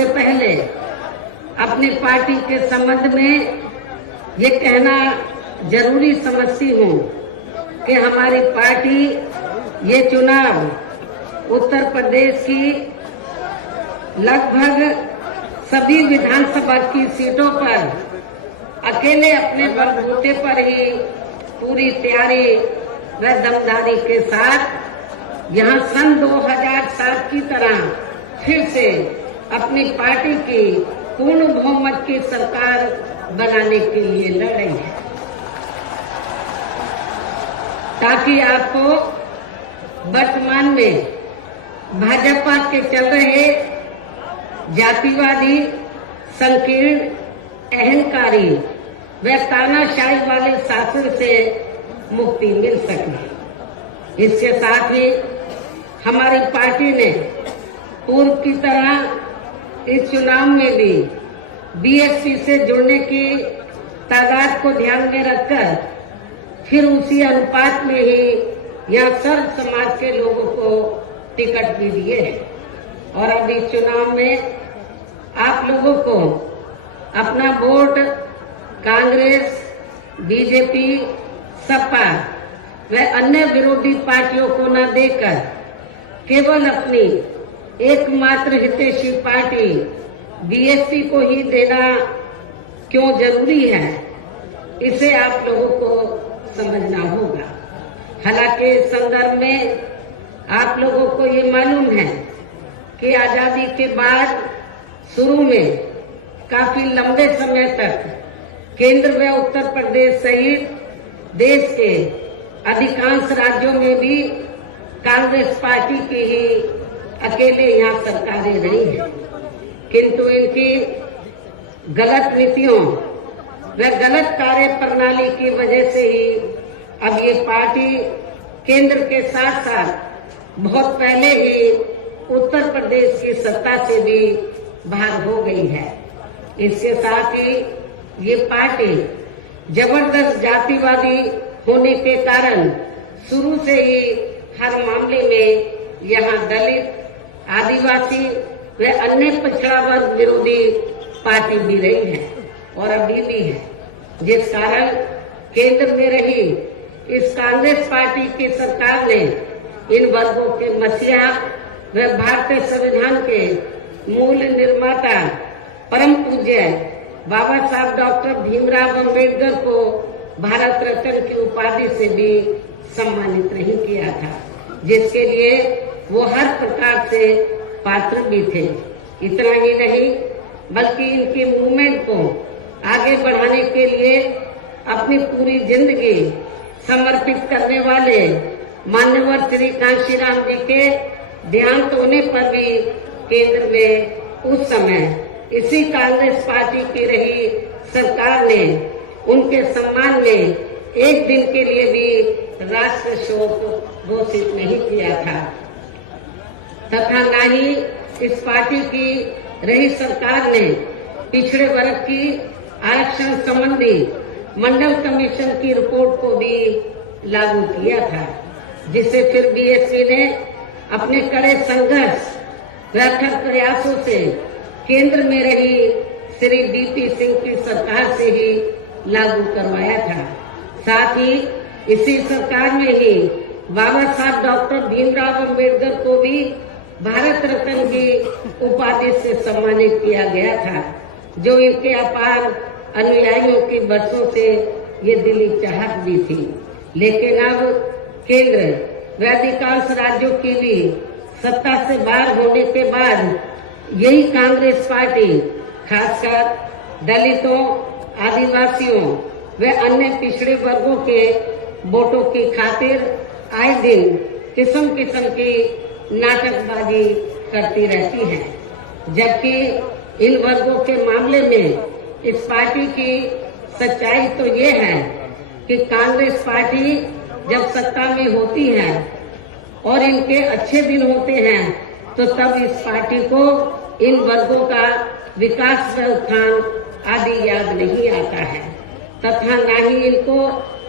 सबसे पहले अपनी पार्टी के संबंध में ये कहना जरूरी समझती हूँ कि हमारी पार्टी ये चुनाव उत्तर प्रदेश की लगभग सभी विधानसभा की सीटों पर अकेले अपने बलबूते पर ही पूरी तैयारी व दमदारी के साथ यहाँ सन 2007 की तरह फिर से अपनी पार्टी की पूर्ण बहुमत की सरकार बनाने के लिए लड़ रही है, ताकि आपको वर्तमान में भाजपा के चल रहे जातिवादी, संकीर्ण, अहंकारी व तानाशाही वाले शासन से मुक्ति मिल सके। इसके साथ ही हमारी पार्टी ने पूर्व की तरह इस चुनाव में भी बीएसपी से जुड़ने की तादाद को ध्यान में रखकर फिर उसी अनुपात में ही यहाँ सर्व समाज के लोगों को टिकट भी दिए हैं। और अब इस चुनाव में आप लोगों को अपना वोट कांग्रेस, बीजेपी, सपा व अन्य विरोधी पार्टियों को न देकर केवल अपनी एकमात्र हितैषी पार्टी बीएसपी को ही देना क्यों जरूरी है, इसे आप लोगों को समझना होगा। हालांकि इस संदर्भ में आप लोगों को ये मालूम है कि आजादी के बाद शुरू में काफी लंबे समय तक केंद्र व उत्तर प्रदेश सहित देश के अधिकांश राज्यों में भी कांग्रेस पार्टी की ही अकेले यहाँ सरकारें रही हैं, किंतु इनकी गलत नीतियों व गलत कार्य प्रणाली की वजह से ही अब ये पार्टी केंद्र के साथ साथ बहुत पहले ही उत्तर प्रदेश की सत्ता से भी बाहर हो गई है। इसके साथ ही ये पार्टी जबरदस्त जातिवादी होने के कारण शुरू से ही हर मामले में यहाँ दलित, आदिवासी व अन्य पिछड़ा वर्ग विरोधी पार्टी भी रही है और अभी भी है, जिस कारण केंद्र में रही इस कांग्रेस पार्टी की सरकार ने इन वर्गों के मसीहा व भारतीय संविधान के मूल निर्माता परम पूज्य बाबा साहब डॉक्टर भीमराव अम्बेडकर को भारत रत्न की उपाधि से भी सम्मानित नहीं किया था, जिसके लिए वो हर प्रकार से पात्र भी थे। इतना ही नहीं बल्कि इनकी मूवमेंट को आगे बढ़ाने के लिए अपनी पूरी जिंदगी समर्पित करने वाले मान्यवर श्री कांशीराम जी के देहांत होने पर भी केंद्र में उस समय इसी कांग्रेस पार्टी की रही सरकार ने उनके सम्मान में एक दिन के लिए भी राष्ट्र शोक घोषित नहीं किया था, तथा न ही इस पार्टी की रही सरकार ने पिछड़े वर्ग की आरक्षण संबंधी मंडल कमीशन की रिपोर्ट को भी लागू किया था, जिसे फिर बीएसपी ने अपने कड़े संघर्ष व अथक प्रयासों से केंद्र में रही श्री डीपी सिंह की सरकार से ही लागू करवाया था। साथ ही इसी सरकार में ही बाबा साहब डॉक्टर भीमराव अम्बेडकर को भी भारत रत्न की उपाधि से सम्मानित किया गया था, जो इनके अपार अनुयायियों की बरसों से ये दिली चाहत भी थी। लेकिन अब केंद्र व अधिकांश राज्यों की भी सत्ता से बाहर होने के बाद यही कांग्रेस पार्टी खासकर दलितों, आदिवासियों व अन्य पिछड़े वर्गों के वोटों की खातिर आए दिन किस्म किस्म की नाटकबाजी करती रहती है, जबकि इन वर्गों के मामले में इस पार्टी की सच्चाई तो ये है कि कांग्रेस पार्टी जब सत्ता में होती है और इनके अच्छे दिन होते हैं तो तब इस पार्टी को इन वर्गों का विकास व उत्थान आदि याद नहीं आता है, तथा न ही इनको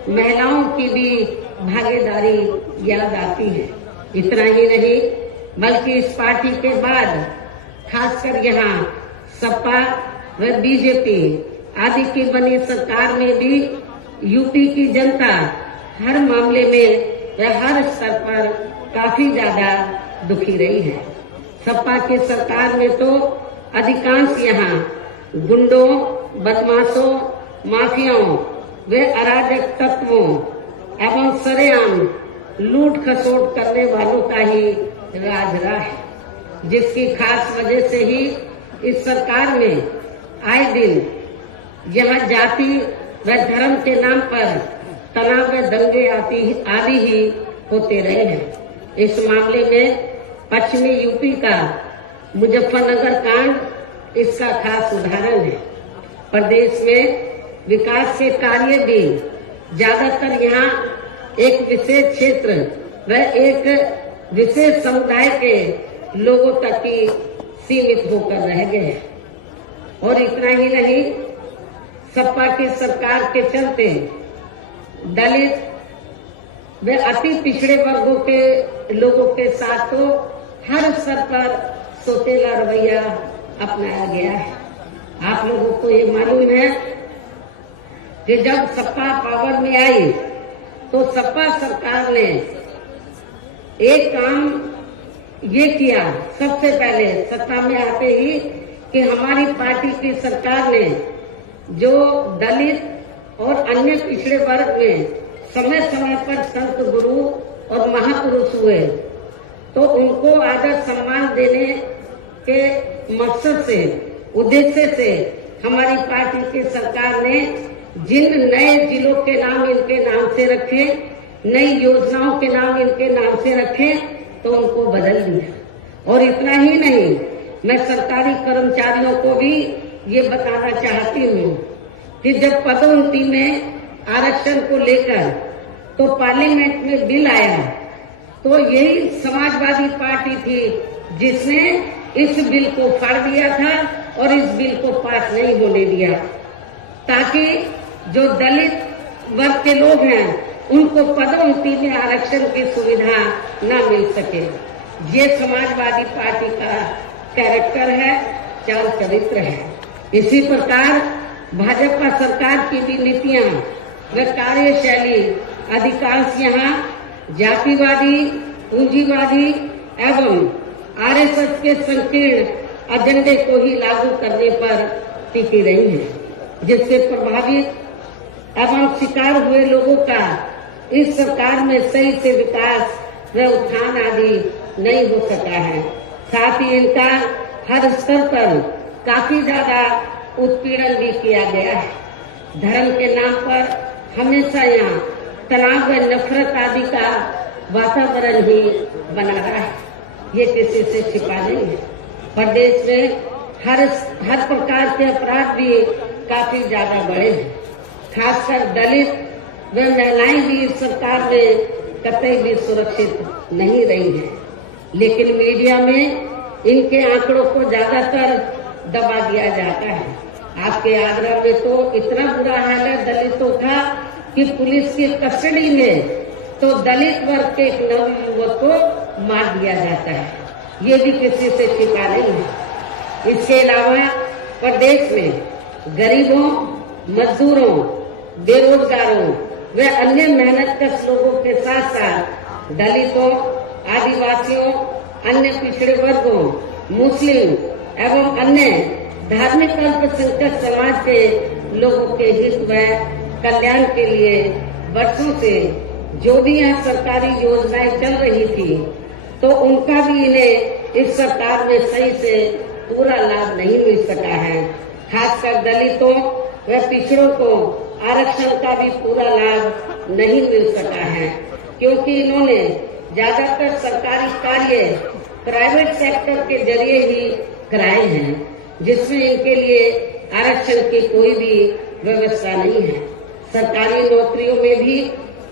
महिलाओं की भी भागीदारी याद आती है। इतना ही नहीं बल्कि इस पार्टी के बाद खासकर यहाँ सपा व बीजेपी आदि की बनी सरकार में भी यूपी की जनता हर मामले में व हर स्तर पर काफी ज्यादा दुखी रही है। सपा की सरकार में तो अधिकांश यहाँ गुंडों, बदमाशों, माफियाओं व अराजक तत्वों एवं सरेआम लूट खसोट करने वालों का ही राज रहा है, जिसकी खास वजह से ही इस सरकार में आए दिन यहाँ जाति व धर्म के नाम पर तनाव व दंगे आदि ही होते रहे हैं। इस मामले में पश्चिमी यूपी का मुजफ्फरनगर कांड इसका खास उदाहरण है। प्रदेश में विकास के कार्य भी ज्यादातर यहाँ एक विशेष क्षेत्र व एक विशेष समुदाय के लोगों तक ही सीमित होकर रह गए हैं। और इतना ही नहीं, सपा की सरकार के चलते दलित व अति पिछड़े वर्गों के लोगों के साथ तो हर स्तर पर सोतेला रवैया अपनाया गया है। आप लोगों को ये मालूम है कि जब सपा पावर में आई तो सपा सरकार ने एक काम ये किया सबसे पहले सत्ता में आते ही कि हमारी पार्टी की सरकार ने जो दलित और अन्य पिछड़े वर्ग में समय समय पर संत गुरु और महापुरुष हुए तो उनको आदर सम्मान देने के मकसद से, उद्देश्य से हमारी पार्टी की सरकार ने जिन नए जिलों के नाम इनके नाम से रखे, नई योजनाओं के नाम इनके नाम से रखे तो उनको बदल दिया। और इतना ही नहीं, मैं सरकारी कर्मचारियों को भी ये बताना चाहती हूँ कि जब पदोन्नति में आरक्षण को लेकर तो पार्लियामेंट में बिल आया तो यही समाजवादी पार्टी थी जिसने इस बिल को फाड़ दिया था और इस बिल को पास नहीं होने दिया, ताकि जो दलित वर्ग के लोग हैं उनको पदोन्नति में आरक्षण की सुविधा न मिल सके। ये समाजवादी पार्टी का कैरेक्टर है, चाल चरित्र है। इसी प्रकार भाजपा सरकार की भी नीतियां व कार्यशैली अधिकांश यहाँ जातिवादी, पूंजीवादी एवं आरएसएस के संकीर्ण एजेंडे को ही लागू करने पर टिकी रही है, जिससे प्रभावित एवं शिकार हुए लोगों का इस सरकार में सही से विकास व उत्थान आदि नहीं हो सका है। साथ ही इनका हर स्तर पर काफी ज्यादा उत्पीड़न भी किया गया है। धर्म के नाम पर हमेशा यहाँ तनाव व नफरत आदि का वातावरण ही बना रहा है, ये किसी से छिपा नहीं है। प्रदेश में हर प्रकार के अपराध भी काफी ज्यादा बढ़े हैं। खासकर दलित व महिलाएं भी इस सरकार में कतई भी सुरक्षित नहीं रही हैं। लेकिन मीडिया में इनके आंकड़ों को ज्यादातर दबा दिया जाता है। आपके आगरा में तो इतना बुरा हाल है दलितों का कि पुलिस की कस्टडी में तो दलित वर्ग के एक नवयुवक को मार दिया जाता है। ये भी किसी से छिपा नहीं है। इसके अलावा प्रदेश में गरीबों, मजदूरों, बेरोजगारों व अन्य मेहनतकश लोगों के साथ साथ दलितों, आदिवासियों, अन्य पिछड़े वर्गों, मुस्लिम एवं अन्य धार्मिक अल्पसंख्यक समाज के लोगों के हित व कल्याण के लिए वर्षों से जो भी यहाँ सरकारी योजनाएं चल रही थी तो उनका भी इन्हें इस सरकार में सही से पूरा लाभ नहीं मिल सका है। खासकर दलितों व पिछड़ों को आरक्षण का भी पूरा लाभ नहीं मिल सका है, क्योंकि इन्होंने ज्यादातर सरकारी कार्य प्राइवेट सेक्टर के जरिए ही कराए हैं, जिसमें इनके लिए आरक्षण की कोई भी व्यवस्था नहीं है। सरकारी नौकरियों में भी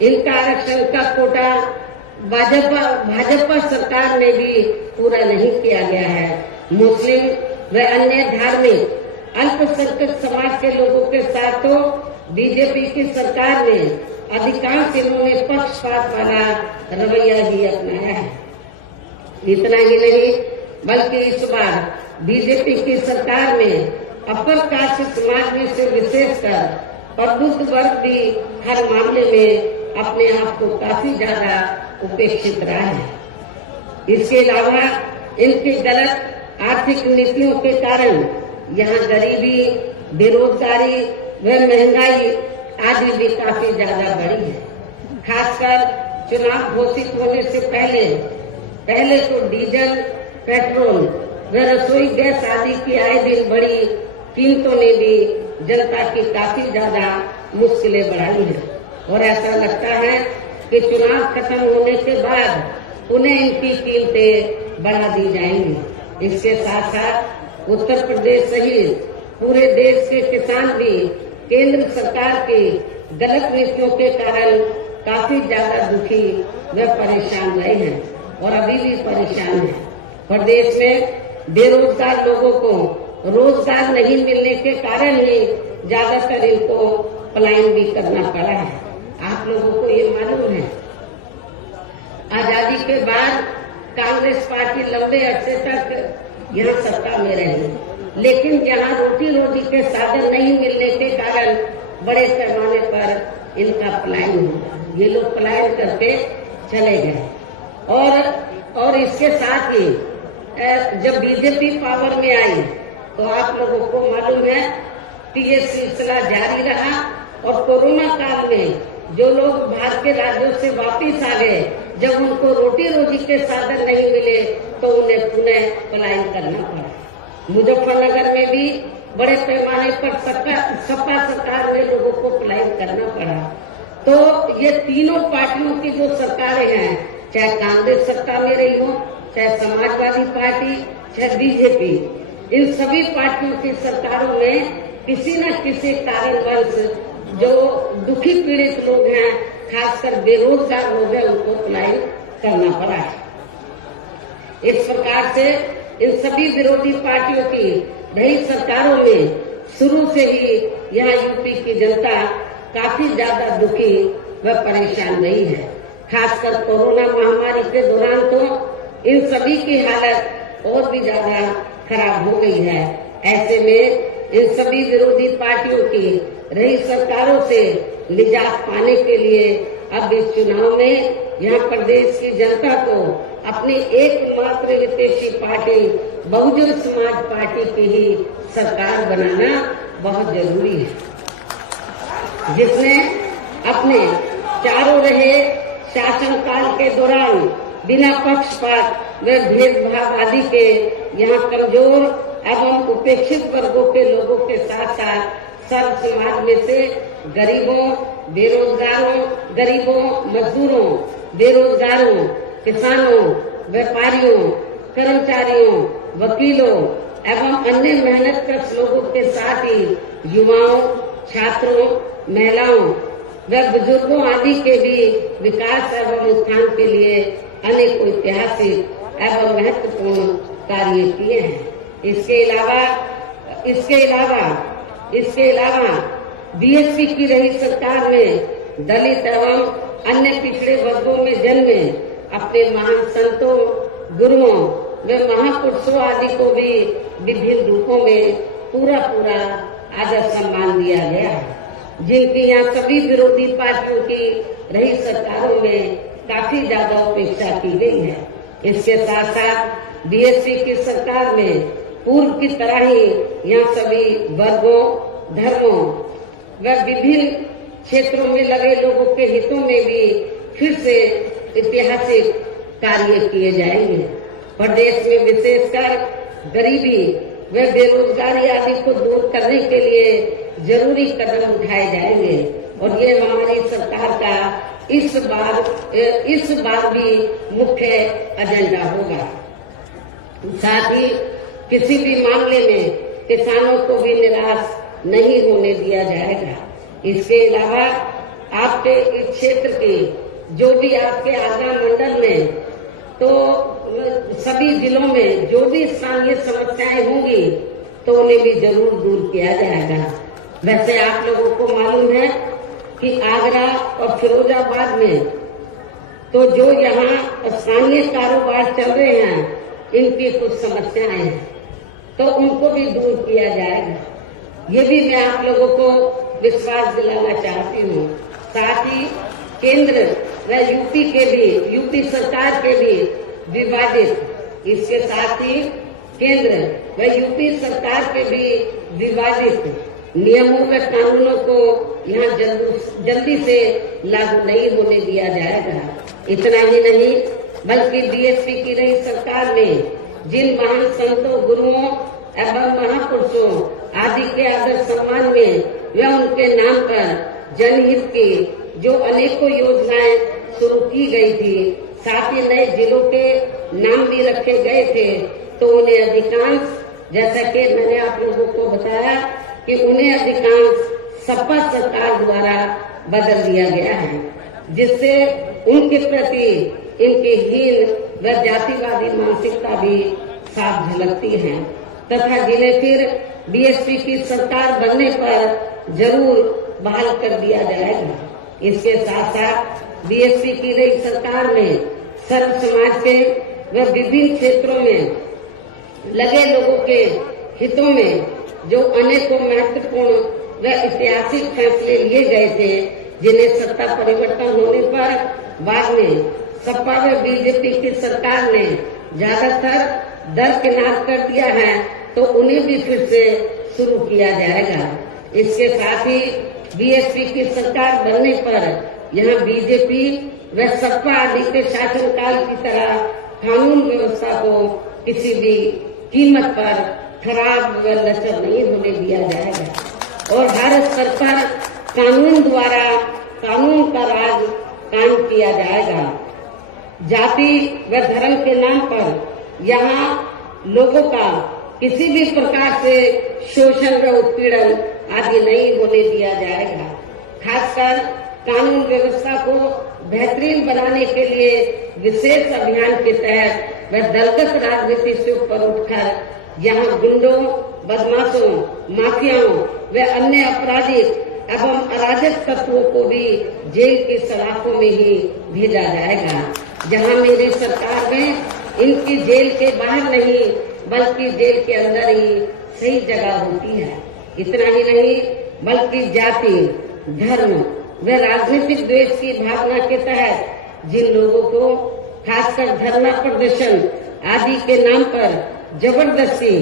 इनका आरक्षण का कोटा भाजपा सरकार ने भी पूरा नहीं किया गया है। मुस्लिम व अन्य धार्मिक अल्पसंख्यक समाज के लोगों के साथ तो बीजेपी की सरकार ने अधिकांश इन्होंने पक्षपात वाला रवैया ही अपनाया है। इतना ही नहीं, बल्कि इस बार बीजेपी की सरकार में अपर कास्ट समाज में से विशेषकर प्रबुद्ध वर्ग भी हर मामले में अपने आप को काफी ज्यादा उपेक्षित रहा है। इसके अलावा इनकी गलत आर्थिक नीतियों के कारण यहाँ गरीबी, बेरोजगारी व महंगाई आदि भी काफी ज्यादा बढ़ी है। खासकर चुनाव घोषित होने से पहले तो डीजल, पेट्रोल व रसोई गैस आदि की आए दिन बढ़ी कीमतों ने भी जनता की काफी ज्यादा मुश्किलें बढ़ाई हैं और ऐसा लगता है कि चुनाव खत्म होने के बाद उन्हें इनकी कीमतें बढ़ा दी जाएंगी। इसके साथ साथ उत्तर प्रदेश सहित पूरे देश के किसान भी केंद्र सरकार की गलत नीतियों के कारण काफी ज्यादा दुखी व परेशान रहे हैं और अभी भी परेशान हैं। प्रदेश में बेरोजगार लोगों को रोजगार नहीं मिलने के कारण ही ज्यादातर इनको पलायन भी करना पड़ा है। आप लोगों को ये मालूम है, आजादी के बाद कांग्रेस पार्टी लंबे अरसे तक यहाँ सत्ता में रही, लेकिन यहाँ रोटी रोटी के साधन नहीं मिलने के कारण बड़े पैमाने पर इनका पलायन हुआ। ये लोग पलायन करके चले गए और इसके साथ ही जब बीजेपी पावर में आई तो आप लोगों को मालूम है कि ये सिलसिला जारी रहा और कोरोना काल में जो लोग बाहर के राज्यों से वापस आ गए, जब उनको रोटी रोटी के साधन नहीं मिले तो उन्हें पुनः पलायन करना पड़ा। मुजफ्फरनगर में भी बड़े पैमाने पर सपा सरकार में लोगों को पलायन करना पड़ा। तो ये तीनों पार्टियों की जो सरकारें हैं, चाहे कांग्रेस सत्ता में रही हो, चाहे समाजवादी पार्टी, चाहे बीजेपी, इन सभी पार्टियों की सरकारों में किसी न किसी कारणवश जो दुखी पीड़ित लोग हैं, खासकर बेरोजगार लोग हैं, उनको पलायन करना पड़ा है। इस प्रकार से इन सभी विरोधी पार्टियों की रही सरकारों में शुरू से ही यहाँ यूपी की जनता काफी ज्यादा दुखी व परेशान रही है। खासकर कोरोना महामारी के दौरान तो इन सभी की हालत और भी ज्यादा खराब हो गई है। ऐसे में इन सभी विरोधी पार्टियों की रही सरकारों से निजात पाने के लिए अब इस चुनाव में यहाँ प्रदेश की जनता को अपनी एकमात्र विदेशी पार्टी बहुजन समाज पार्टी की ही सरकार बनाना बहुत जरूरी है, जिसने अपने चारों रहे शासनकाल के दौरान बिना पक्षपात व भेदभाव आदि के यहाँ कमजोर एवं उपेक्षित वर्गों के लोगों के साथ साथ सर्व समाज में से गरीबों, मजदूरों, बेरोजगारों, किसानों, व्यापारियों, कर्मचारियों, वकीलों एवं अन्य मेहनतकश लोगों के साथ ही युवाओं, छात्रों, महिलाओं व बुजुर्गों आदि के भी विकास एवं उत्थान के लिए अनेक ऐतिहासिक एवं महत्वपूर्ण कार्य किए हैं। इसके अलावा बीएसपी की रही सरकार में दलित एवं अन्य पिछड़े वर्गों में जन्मे अपने महान संतों, गुरुओं व महापुरुषों आदि को भी विभिन्न रूपों में पूरा आदर सम्मान दिया गया है, जिनकी यहाँ सभी विरोधी पार्टियों की रही सरकारों में काफी ज्यादा उपेक्षा की गई है। इसके साथ साथ बीएसपी की सरकार में पूर्व की तरह ही यहाँ सभी वर्गों, धर्मों व विभिन्न क्षेत्रों में लगे लोगों के हितों में भी फिर से ऐतिहासिक कार्य किए जाएंगे। प्रदेश में विशेषकर गरीबी व बेरोजगारी आदि को दूर करने के लिए जरूरी कदम उठाए जाएंगे और ये हमारी सरकार का इस बार भी मुख्य एजेंडा होगा। साथ ही किसी भी मामले में किसानों को भी निराश नहीं होने दिया जाएगा। इसके अलावा आपके इस क्षेत्र की जो भी आपके आगरा मंडल में तो सभी जिलों में जो भी स्थानीय समस्याएं होंगी तो उन्हें भी जरूर दूर किया जाएगा। वैसे आप लोगों को मालूम है कि आगरा और फिरोजाबाद में तो जो यहाँ स्थानीय कारोबार चल रहे हैं इनकी कुछ समस्याएं हैं, तो उनको भी दूर किया जाएगा। ये भी मैं आप लोगों को विश्वास दिलाना चाहती हूँ। साथ ही केंद्र व यूपी सरकार के भी विवादित, इसके साथ ही केंद्र व यूपी सरकार के भी विवादित नियमों व कानूनों को यहाँ जल्दी से लागू नहीं होने दिया जाएगा। इतना ही नहीं, बल्कि बीएसपी की नई सरकार ने जिन महान संतों, गुरुओं एवं महापुरुषों आदि के आदर सम्मान में व उनके नाम पर जनहित की जो अनेकों योजनाएं शुरू की गई थी, साथ ही नए जिलों के नाम भी रखे गए थे, तो उन्हें अधिकांश, जैसा कि मैंने आप लोगों को बताया कि उन्हें अधिकांश सपा सरकार द्वारा बदल दिया गया है, जिससे उनके प्रति इनकी हीन व जातिवादी मानसिकता भी साफ झलकती है, तथा जिन्हें फिर बीएसपी की सरकार बनने पर जरूर बहाल कर दिया जाएगा। इसके साथ साथ बीएसपी की नई सरकार में सर्व समाज के व विभिन्न क्षेत्रों में लगे लोगों के हितों में जो अनेकों महत्वपूर्ण व ऐतिहासिक फैसले लिए गए थे, जिन्हें सत्ता परिवर्तन होने पर बाद में सपा व बीजेपी की सरकार ने ज्यादातर दरकिनार कर दिया है, तो उन्हें भी फिर से शुरू किया जाएगा। इसके साथ ही बीएसपी की सरकार बनने पर यहाँ बीजेपी व सपा आदि के शासनकाल की तरह कानून व्यवस्था को किसी भी कीमत पर खराब व लचर नहीं होने दिया जाएगा और हर स्तर पर कानून द्वारा कानून का राज कायम किया जाएगा। जाति व धर्म के नाम पर यहाँ लोगों का किसी भी प्रकार से शोषण व उत्पीड़न आदि नहीं होने दिया जाएगा। खासकर कानून व्यवस्था को बेहतरीन बनाने के लिए विशेष अभियान के तहत व दलगत राजनीति से ऊपर उठकर यहाँ गुंडों, बदमाशों, माफियाओं व अन्य आपराधिक एवं अराजक तत्वों को भी जेल की सलाखों में ही भेजा जाएगा। जहाँ मेरी सरकार में इनकी जेल के बाहर नहीं बल्कि जेल के अंदर ही सही जगह होती है। इतना ही नहीं, बल्कि जाति, धर्म व राजनीतिक द्वेष की भावना के तहत जिन लोगों को खासकर धरना प्रदर्शन आदि के नाम पर जबरदस्ती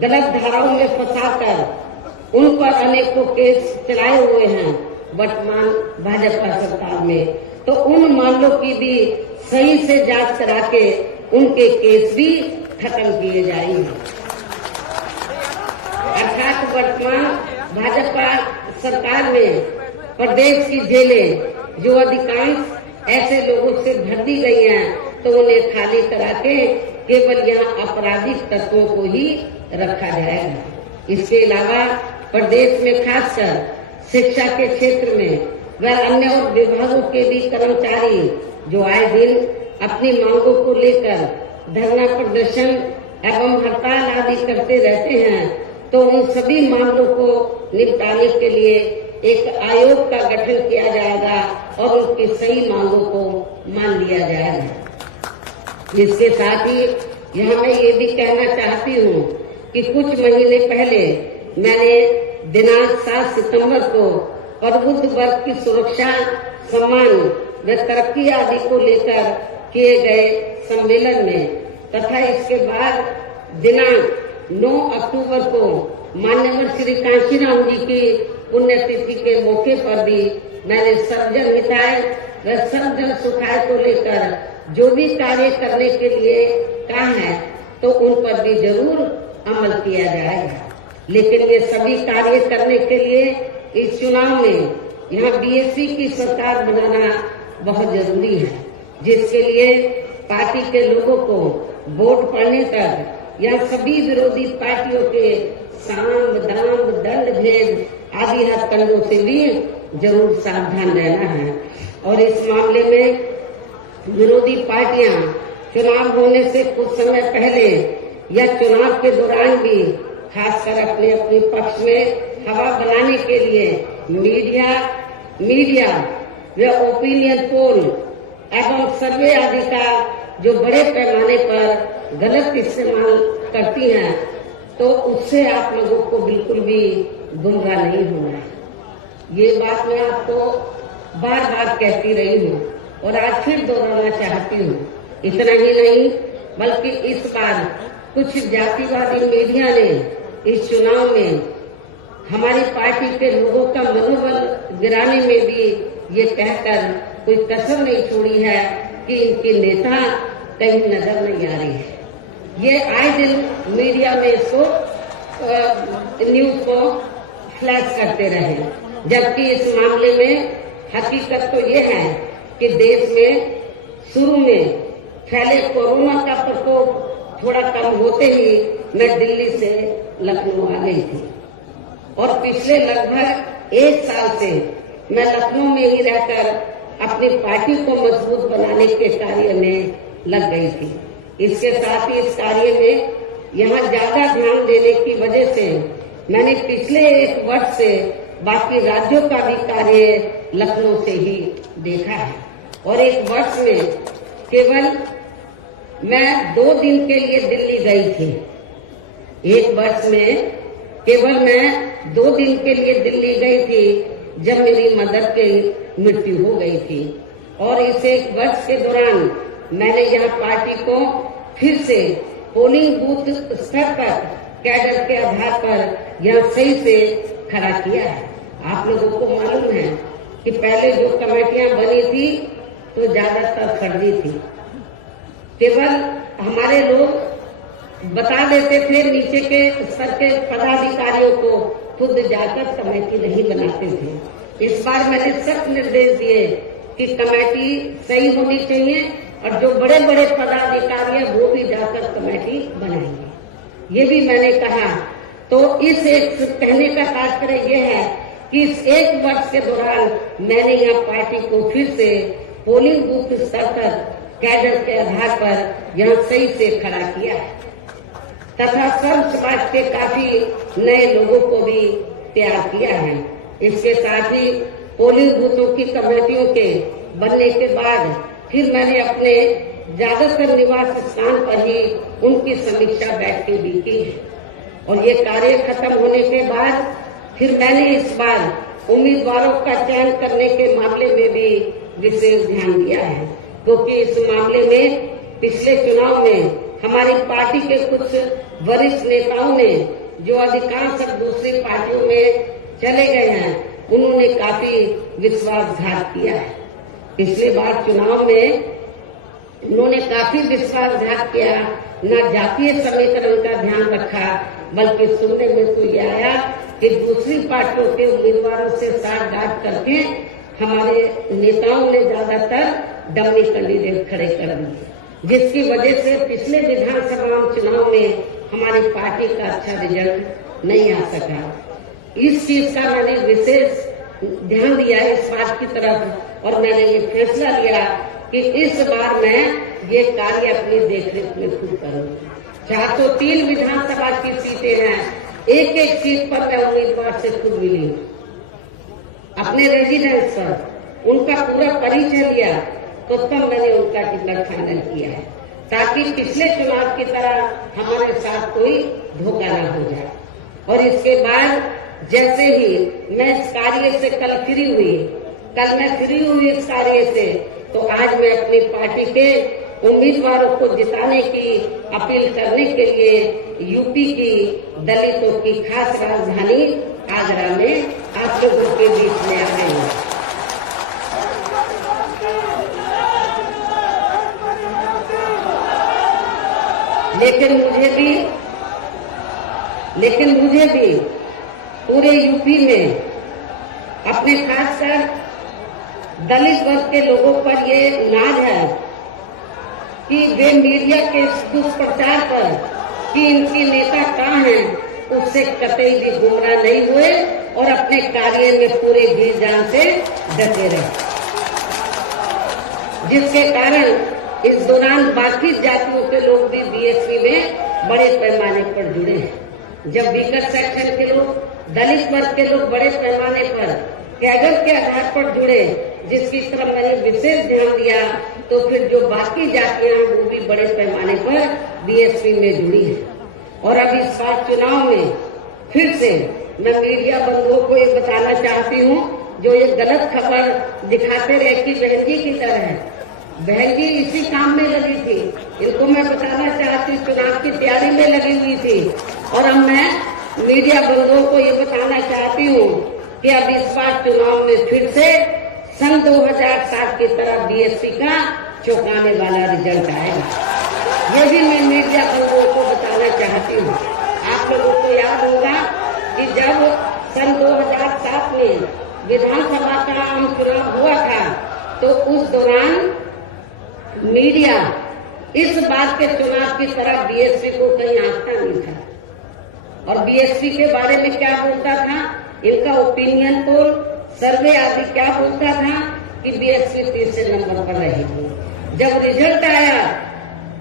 गलत धाराओं में फंसाकर उन पर अनेकों केस चलाए हुए हैं वर्तमान भाजपा सरकार में, तो उन मामलों की भी सही से जांच करा के उनके केस भी खत्म किए जाएंगे। अर्थात वर्तमान भाजपा सरकार में प्रदेश की जेलें जो अधिकांश ऐसे लोगों से भर दी गई हैं, तो उन्हें खाली करा के केवल यहाँ आपराधिक तत्वों को ही रखा जाएगा। इसके अलावा प्रदेश में खासकर शिक्षा के क्षेत्र में व अन्य और विभागों के भी कर्मचारी जो आए दिन अपनी मांगों को लेकर धरना प्रदर्शन एवं हड़ताल आदि करते रहते हैं, तो उन सभी मामलों को निपटाने के लिए एक आयोग का गठन किया जाएगा और उनकी सही मांगों को मान लिया जाएगा। इसके साथ ही यहाँ मैं ये भी कहना चाहती हूँ कि कुछ महीने पहले मैंने दिनांक 7 सितंबर को प्रबुद्ध वर्ग की सुरक्षा, सम्मान व तरक्की आदि को लेकर किए गए सम्मेलन में तथा इसके बाद दिनांक 9 अक्टूबर को मान्यवर श्री कांशीराम जी की पुण्यतिथि के मौके पर भी मैंने सर्वजन हिताय व सर्वजन सुखाय को लेकर जो भी कार्य करने के लिए कहा है, तो उन पर भी जरूर अमल किया जाएगा। लेकिन ये सभी कार्य करने के लिए इस चुनाव में यहाँ बीएसपी की सरकार बनाना बहुत जरूरी है, जिसके लिए पार्टी के लोगों को वोट पड़ने तक यहाँ सभी विरोधी पार्टियों के साम, दाम, दंड भेद आदि हथकंडों से भी जरूर सावधान रहना है। और इस मामले में विरोधी पार्टियां चुनाव होने से कुछ समय पहले या चुनाव के दौरान भी खासकर अपने अपने पक्ष में हवा बनाने के लिए मीडिया व ओपिनियन पोल एवं सर्वे आदि का जो बड़े पैमाने पर गलत इस्तेमाल करती हैं तो उससे आप लोगों को बिल्कुल भी गुमराह नहीं होना है। ये बात मैं आपको बार बार कहती रही हूँ और आज फिर दोहराना चाहती हूँ। इतना ही नहीं बल्कि इस बार कुछ जातिवादी मीडिया ने इस चुनाव में हमारी पार्टी के लोगों का मनोबल गिराने में भी ये कहकर कोई कसर नहीं छोड़ी है कि इनके नेता कहीं नजर नहीं आ रही है। ये आए दिन मीडिया में इसको न्यूज को फ्लैश करते रहे, जबकि इस मामले में हकीकत तो ये है कि देश में शुरू में फैले कोरोना का प्रकोप थोड़ा कम होते ही मैं दिल्ली से लखनऊ आ गई थी और पिछले लगभग 1 साल से मैं लखनऊ में ही रहकर अपनी पार्टी को मजबूत बनाने के कार्य में लग गई थी। इसके साथ ही इस कार्य में यहाँ ज्यादा ध्यान देने की वजह से मैंने पिछले 1 वर्ष से बाकी राज्यों का भी कार्य लखनऊ से ही देखा है और 1 वर्ष में केवल मैं 2 दिन के लिए दिल्ली गई थी। 1 वर्ष में केवल मैं 2 दिन के लिए दिल्ली गई थी जब मेरी मदर की मृत्यु हो गई थी और इस 1 वर्ष के दौरान मैंने यहाँ पार्टी को फिर से पोलिंग बूथ स्तर पर कैडर के आधार पर यहाँ सही से खड़ा किया है। आप लोगों को मालूम है कि पहले जो कमेटियां बनी थी तो ज्यादातर फर्जी थी। केवल हमारे लोग बता देते थे, नीचे के स्तर के पदाधिकारियों को खुद जाकर कमेटी नहीं बनाते थे। इस बार मैंने सख्त निर्देश दिए कि कमेटी सही होनी चाहिए और जो बड़े बड़े पदाधिकारी हैं वो भी जाकर कमेटी बनाएंगे, ये भी मैंने कहा। तो इस एक कहने का तात्पर्य ये है कि इस 1 वर्ष के दौरान मैंने यहाँ पार्टी को फिर से पोलिंग बूथ स्तर पर कैडर के आधार पर यहाँ सही से खड़ा किया है तथा सर्व समाज के काफी नए लोगों को भी तैयार किया है। इसके साथ ही पोलिंग बूथों की कमेटियों के बनने के बाद फिर मैंने अपने ज्यादातर निवास स्थान पर ही उनकी समीक्षा बैठकें भी की है और ये कार्य खत्म होने के बाद फिर मैंने इस बार उम्मीदवारों का चयन करने के मामले में भी विशेष ध्यान दिया है, क्योंकि इस मामले में पिछले चुनाव में हमारी पार्टी के कुछ वरिष्ठ नेताओं ने जो अधिकांश दूसरी पार्टियों में चले गए हैं उन्होंने काफी विश्वासघात किया है। पिछले बार चुनाव में उन्होंने काफी विश्वासघात किया, न जातीय समीकरण का ध्यान रखा, बल्कि सुनने में तो ये आया कि दूसरी पार्टियों के उम्मीदवारों से साठगांठ करके हमारे नेताओं ने ज्यादातर डमी कैंडिडेट खड़े कर दिए, जिसकी वजह से पिछले विधानसभा चुनाव में हमारी पार्टी का अच्छा रिजल्ट नहीं आ सका। इस चीज का मैंने विशेष ध्यान दिया इस बात की तरफ और मैंने ये फैसला लिया कि इस बार मैं ये कार्य अपनी देखरेख में खुद करूंगी। 403 विधानसभा की सीटें हैं, एक एक सीट पर मैं उम्मीदवार से खुद मिली अपने रेजिडेंस पर, उनका पूरा परिचय लिया तो तब मैंने उनका टिकट फाइनल किया है, ताकि पिछले चुनाव की तरह हमारे साथ कोई धोखा न हो जाए। और इसके बाद जैसे ही मैं इस कार्य से कल मैं फ्री हुई इस कार्य से, तो आज मैं अपनी पार्टी के उम्मीदवारों को जिताने की अपील करने के लिए यूपी की दलितों की खास राजधानी आगरा में आप लोगों के बीच में आ गई हूँ। लेकिन मुझे भी पूरे यूपी में अपने खासकर दलित वर्ग के लोगों पर ये नाज है कि वे मीडिया के दुष्प्रचार पर कि इनके नेता कहाँ हैं उससे कतई भी गुमराह नहीं हुए और अपने कार्य में पूरे जी जान से डटे रहे, जिसके कारण इस दौरान बाकी जातियों के लोग भी बीएसपी में बड़े पैमाने पर जुड़े हैं। जब वीकर सेक्शन के लोग, दलित वर्ग के लोग बड़े पैमाने पर कैडर के आधार पर जुड़े, जिसकी तरफ मैंने विशेष ध्यान दिया, तो फिर जो बाकी जातियां वो भी बड़े पैमाने पर बीएसपी में जुड़ी है। और अब इस बार चुनाव में फिर से मैं मीडिया बंधुओं को ये बताना चाहती हूँ, जो ये गलत खबर दिखाते रहे कि बहन जी की तरह है, बहन जी इसी काम में लगी थी। इनको मैं बताना चाहती हूँ चुनाव की तैयारी में लगी हुई थी। और अब मैं मीडिया बंधुओं को ये बताना चाहती हूँ कि अब इस बार चुनाव में फिर से सन 2007 की तरह बीएसपी का चौंकाने वाला रिजल्ट आएगा। ये भी मैं मीडिया बंधुओं को बताना चाहती हूँ। आप लोगों को याद होगा कि जब सन 2007 में विधानसभा का आम चुनाव हुआ था, तो उस दौरान मीडिया इस बात के चुनाव की तरह बीएसपी को कहीं आंकता नहीं था। और बीएसपी के बारे में क्या बोलता था, इनका ओपिनियन पोल, सर्वे आदि क्या बोलता था कि बीएसपी तीसरे नंबर पर रहेगी। जब रिजल्ट आया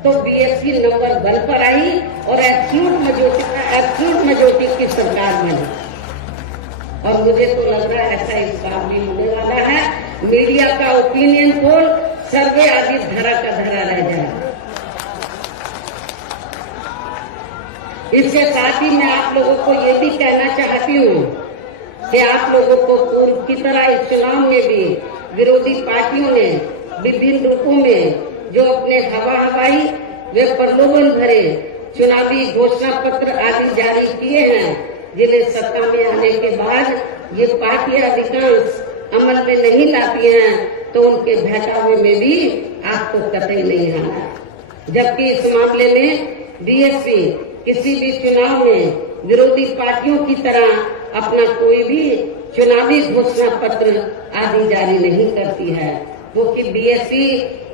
तो बीएसपी नंबर 1 पर आई और एब्सोल्यूट मेजॉरिटी की सरकार बनी। और मुझे तो लग रहा है ऐसा इस बार भी होने वाला है। मीडिया का ओपिनियन पोल, सर्वे आदि धरा का धरा रह जाएगा। इसके साथ ही मैं आप लोगों को ये भी कहना चाहती हूँ कि आप लोगों को पूर्व की तरह इस चुनाव में भी विरोधी पार्टियों ने विभिन्न रूपों में जो अपने हवाई व प्रलोभन भरे चुनावी घोषणा पत्र आदि जारी किए हैं, जिन्हें सत्ता में आने के बाद ये पार्टियां अधिकांश अमल में नहीं लाती हैं, तो उनके बहकावे में भी आपको कतई नहीं आना। जबकि इस मामले में बीएसपी किसी भी चुनाव में विरोधी पार्टियों की तरह अपना कोई भी चुनावी घोषणा पत्र आदि जारी नहीं करती है, क्योंकि बीएसपी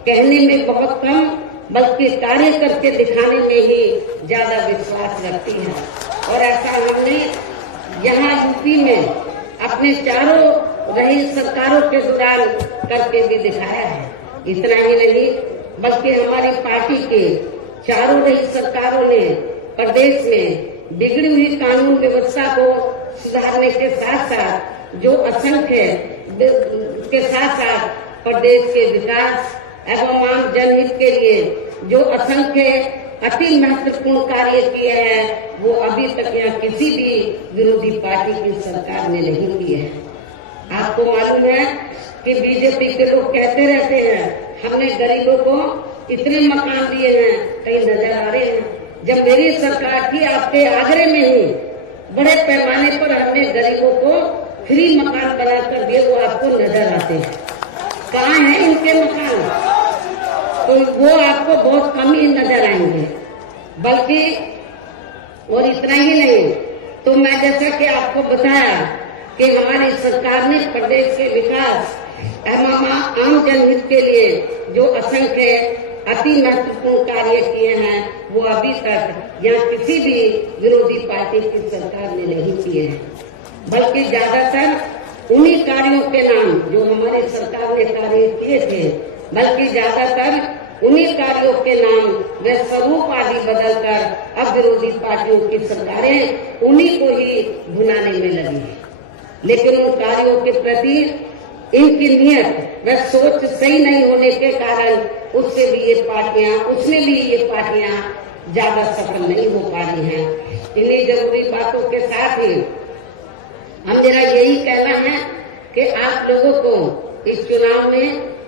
कहने में बहुत कम बल्कि कार्य करके दिखाने में ही ज्यादा विश्वास रखती है। और ऐसा हमने यहाँ यूपी में अपने चारों रही सरकारों के दौरान करके भी दिखाया है। इतना ही नहीं बल्कि हमारी पार्टी के चारों रही सरकारों ने प्रदेश में बिगड़ी हुई कानून व्यवस्था को सुधारने के साथ साथ जो असंख्य के साथ साथ प्रदेश के विकास एवं आम जनहित के लिए जो असंख्य अति महत्वपूर्ण कार्य किए हैं, वो अभी तक यहाँ किसी भी विरोधी पार्टी की सरकार ने नहीं किए हैं। आपको मालूम है कि बीजेपी के लोग कहते रहते हैं हमने गरीबों को इतने मकान दिए हैं, कहीं नजर आ रहे हैं। जब मेरी सरकार थी आपके आगरे में ही बड़े पैमाने पर हमने गरीबों को फ्री मकान बनाकर दिए, वो आपको नजर आते हैं। कहाँ हैं इनके मकान? तो वो आपको बहुत कम ही नजर आएंगे। बल्कि और इतना ही नहीं, तो मैं जैसा कि आपको बताया कि हमारी सरकार ने प्रदेश के विकास एवं आम जनहित के लिए जो असंख्य अति महत्वपूर्ण कार्य किए हैं, वो अभी तक यहाँ किसी भी विरोधी पार्टी की सरकार ने नहीं किए हैं। बल्कि ज्यादातर उन्हीं कार्यों के नाम जो हमारी सरकार ने कार्य किए थे, बल्कि ज्यादातर उन्हीं कार्यों के नाम व स्वरूप आदि बदलकर अब विरोधी पार्टियों की सरकारें उन्हीं को ही भुनाने में लगी है। लेकिन उन कार्यों के प्रति इनकी नियत व सोच सही नहीं होने के कारण उसमें भी ये पार्टियां ज्यादा सफल नहीं हो पा रही हैं। इन्हीं जरूरी बातों के साथ ही हम मेरा यही कहना है कि आप लोगों को इस चुनाव में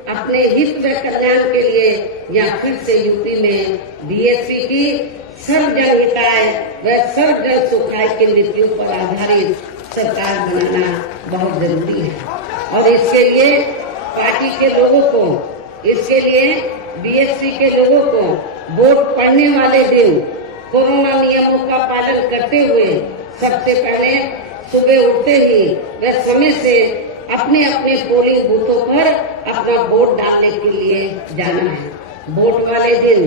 अपने हित व कल्याण के लिए या फिर से यूपी में बीएसपी की सर्वजन हिताय व सर्वजन सुखाय की नीतियों पर आधारित सरकार बनाना बहुत जरूरी है। और इसके लिए पार्टी के लोगों को, इसके लिए बीएसपी के लोगों को वोट पड़ने वाले दिन कोरोना नियमों का पालन करते हुए सबसे पहले सुबह उठते ही व समय से अपने अपने पोलिंग बूथों पर अपना वोट डालने के लिए जाना है। वोट वाले दिन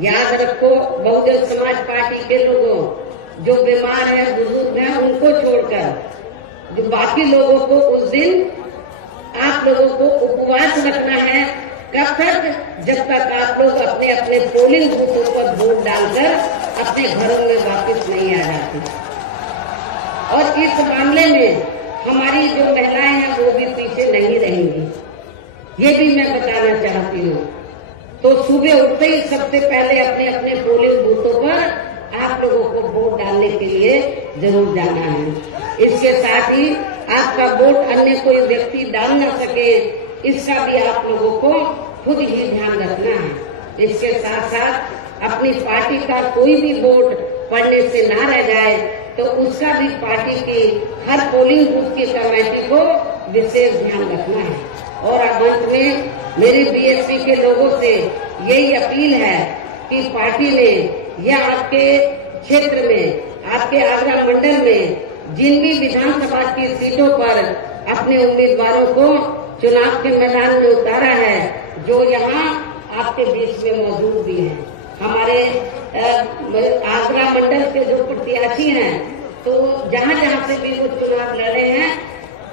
याद रखो, बहुजन समाज पार्टी के लोगों जो बीमार हैं, बुजुर्ग हैं, उनको छोड़कर जो बाकी लोगों को उस दिन आप लोगों को उपवास रखना है। कब तक? जब तक आप लोग अपने अपने पोलिंग बूथों पर वोट डालकर अपने घरों में वापस नहीं आ जाते। और इस मामले में हमारी जो महिलाएं हैं वो भी पीछे नहीं रहेंगी। ये भी मैं बताना चाहती हूँ। तो सुबह उठते ही सबसे पहले अपने अपने पोलिंग बूथों पर आप लोगों को वोट डालने के लिए जरूर जाना है। इसके साथ ही आपका वोट अन्य कोई व्यक्ति डाल न सके, इसका भी आप लोगों को खुद ही ध्यान रखना है। इसके साथ साथ अपनी पार्टी का कोई भी वोट पड़ने से ना रह जाए, तो उसका भी पार्टी की हर पोलिंग बूथ की कमेटी को विशेष ध्यान रखना है। और अब अंत में मेरी बीएसपी के लोगों से यही अपील है कि पार्टी ने या आपके क्षेत्र में, आपके आगरा मंडल में जिन भी विधानसभा की सीटों पर अपने उम्मीदवारों को चुनाव के मैदान में उतारा है, जो यहाँ आपके बीच में मौजूद भी है। हमारे आगरा मंडल के जो प्रत्याशी हैं, तो जहाँ जहाँ से भी वो चुनाव लड़े हैं,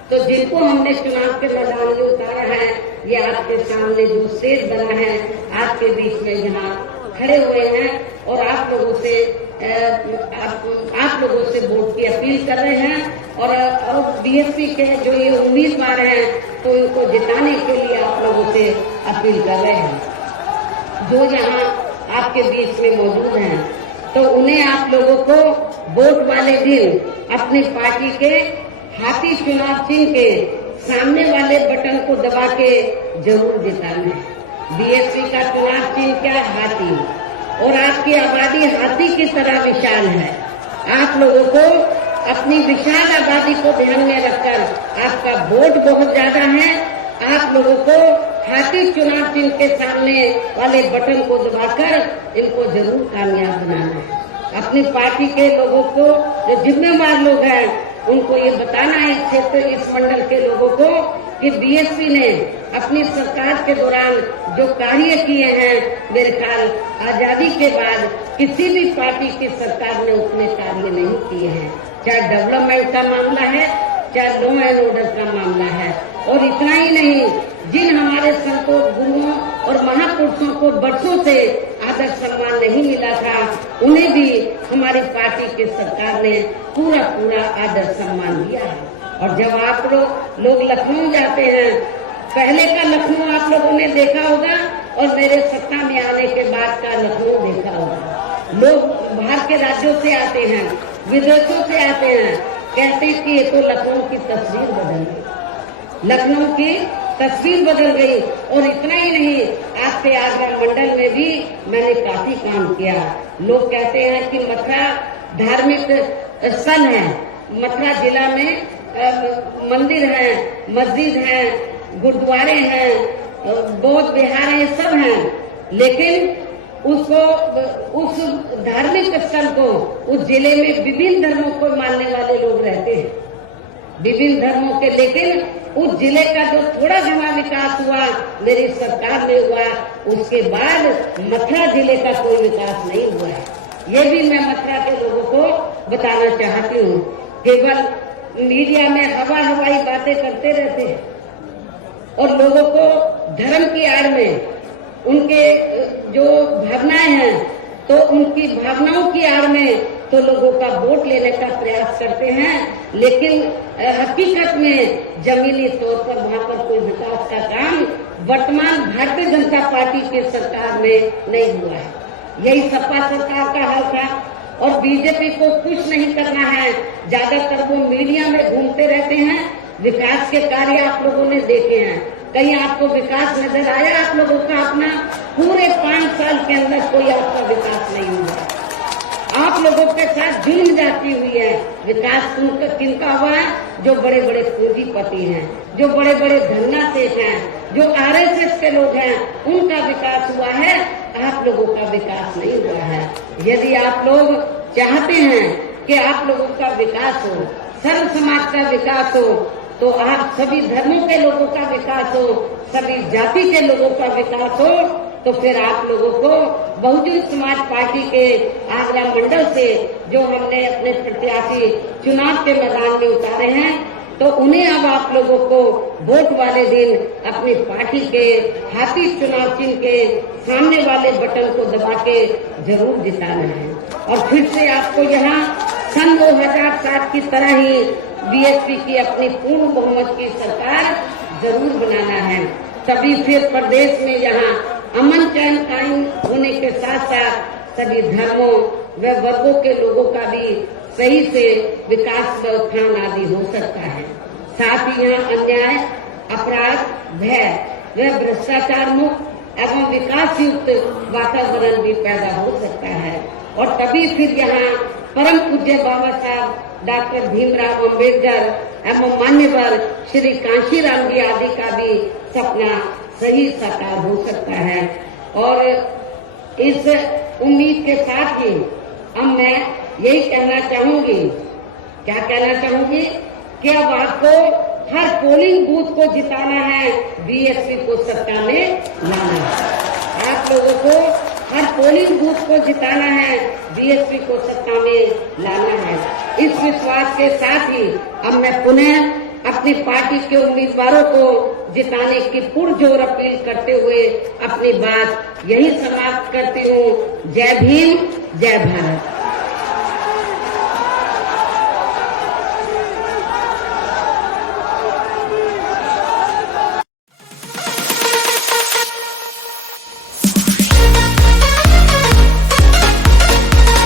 तो जिनको हमने चुनाव के मैदान में उतारा है, ये आपके सामने जो स्टेज बना है, आपके बीच में यहाँ खड़े हुए हैं और आप लोगों से वोट की अपील कर रहे हैं। और बीएसपी के जो ये उम्मीदवार हैं, तो इनको जिताने के लिए आप लोगों से अपील कर रहे हैं। जो यहाँ आपके बीच में मौजूद हैं, तो उन्हें आप लोगों को वोट वाले दिन अपनी पार्टी के हाथी चुनाव चिन्ह के सामने वाले बटन को दबा के जरूर जिताना है। बीएसपी का चुनाव चिन्ह क्या है? हाथी। और आपकी आबादी हाथी की तरह विशाल है। आप लोगों को अपनी विशाल आबादी को ध्यान में रखकर, आपका वोट बहुत ज्यादा है, आप लोगों को हाथी चुनाव चिन्ह के सामने वाले बटन को दबाकर इनको जरूर कामयाब बनाना है। अपनी पार्टी के लोगों को, जो जिम्मेवार लोग हैं, उनको ये बताना है, इस क्षेत्र, इस मंडल के लोगों को, कि बीएसपी ने अपनी सरकार के दौरान जो कार्य किए हैं, मेरे ख्याल आजादी के बाद किसी भी पार्टी की सरकार ने उतने कार्य नहीं किए हैं। चाहे डेवलपमेंट का मामला है, चाहे लॉ एंड ऑर्डर का मामला है। और इतना ही नहीं, जिन हमारे संतों, गुरुओं और महापुरुषों को बरसों से आदर सम्मान नहीं मिला था, उन्हें भी हमारी पार्टी की सरकार ने पूरा आदर सम्मान दिया है। और जब आप लोग लखनऊ जाते हैं, पहले का लखनऊ आप लोगों ने देखा होगा और मेरे सत्ता में आने के बाद का लखनऊ देखा होगा। लोग बाहर के राज्यों से आते हैं, विदेशों से आते हैं, कहते हैं कि ये तो लखनऊ की तस्वीर बदल गई, लखनऊ की तस्वीर बदल गई। और इतना ही नहीं, आपके आगरा मंडल में भी मैंने काफी काम किया। लोग कहते हैं कि मथुरा धार्मिक स्थल है, मथुरा जिला में मंदिर है, मस्जिद है, गुरुद्वारे हैं, बौद्ध विहार है, सब हैं, लेकिन उस धार्मिक स्थल को, उस जिले में विभिन्न धर्मों को मानने वाले लोग रहते हैं, विभिन्न धर्मों के, लेकिन उस जिले का जो थोड़ा घना विकास हुआ मेरी सरकार में हुआ, उसके बाद मथुरा जिले का कोई विकास नहीं हुआ है। ये भी मैं मथुरा के लोगों को बताना चाहती हूँ। केवल मीडिया में हवाई बातें करते रहते हैं और लोगों को धर्म की आड़ में, उनके जो भावनाएं हैं, तो उनकी भावनाओं की आड़ में तो लोगों का वोट लेने का प्रयास करते हैं, लेकिन हकीकत में जमीनी तौर पर वहाँ पर कोई विकास का काम वर्तमान भारतीय जनता पार्टी की सरकार में नहीं हुआ है। यही सपा सरकार का हाल था। और बीजेपी को कुछ नहीं करना है, ज्यादातर वो मीडिया में घूमते रहते हैं। विकास के कार्य आप लोगों ने देखे हैं, कहीं आपको विकास नजर आया आप लोगों का? अपना पूरे 5 साल के अंदर कोई आपका विकास नहीं हुआ। आप लोगों के साथ जुल्म जाती हुई है। विकास किनका हुआ है? जो बड़े बड़े पूंजीपति हैं, जो बड़े बड़े धन्ना सेठ हैं, जो आरएसएस के लोग हैं, उनका विकास हुआ है। आप लोगों का विकास नहीं हुआ है। यदि आप लोग चाहते हैं कि आप लोगों का विकास हो, सर्व समाज का विकास हो, तो आप सभी धर्मों के लोगों का विकास हो, सभी जाति के लोगों का विकास हो, तो फिर आप लोगों को बहुजन समाज पार्टी के आगरा मंडल से जो हमने अपने प्रत्याशी चुनाव के मैदान में उतारे हैं, तो उन्हें अब आप लोगों को वोट वाले दिन अपनी पार्टी के हाथी चुनाव चिन्ह के सामने वाले बटन को दबा के जरूर जिताना है। और फिर से आपको यहाँ सन 2007 की तरह ही बीएसपी की अपनी पूर्ण बहुमत की सरकार जरूर बनाना है। तभी फिर प्रदेश में यहाँ अमन चैन कायम होने के साथ साथ सभी धर्मों व वर्गों के लोगों का भी सही से विकास व उत्थान आदि हो सकता है। साथ ही यहाँ अन्याय, अपराध, भय व भ्रष्टाचार मुक्त एवं विकास युक्त वातावरण भी पैदा हो सकता है और तभी फिर यहाँ परम पूज्य बाबा साहब डॉक्टर भीमराव अंबेडकर एवं मान्यवर श्री कांशीराम जी आदि का भी सपना सही साकार हो सकता है। और इस उम्मीद के साथ ही अब मैं यही कहना चाहूंगी, क्या कहना चाहूंगी कि अब आपको हर पोलिंग बूथ को जिताना है, बीएसपी को सत्ता में लाना है। आप लोगों को हर पोलिंग बूथ को जिताना है, बीएसपी को सत्ता में लाना है। इस विश्वास के साथ ही अब मैं पुनः अपनी पार्टी के उम्मीदवारों को जिताने की पुरजोर अपील करते हुए अपनी बात यही समाप्त करती हूँ। जय भीम, जय भारत।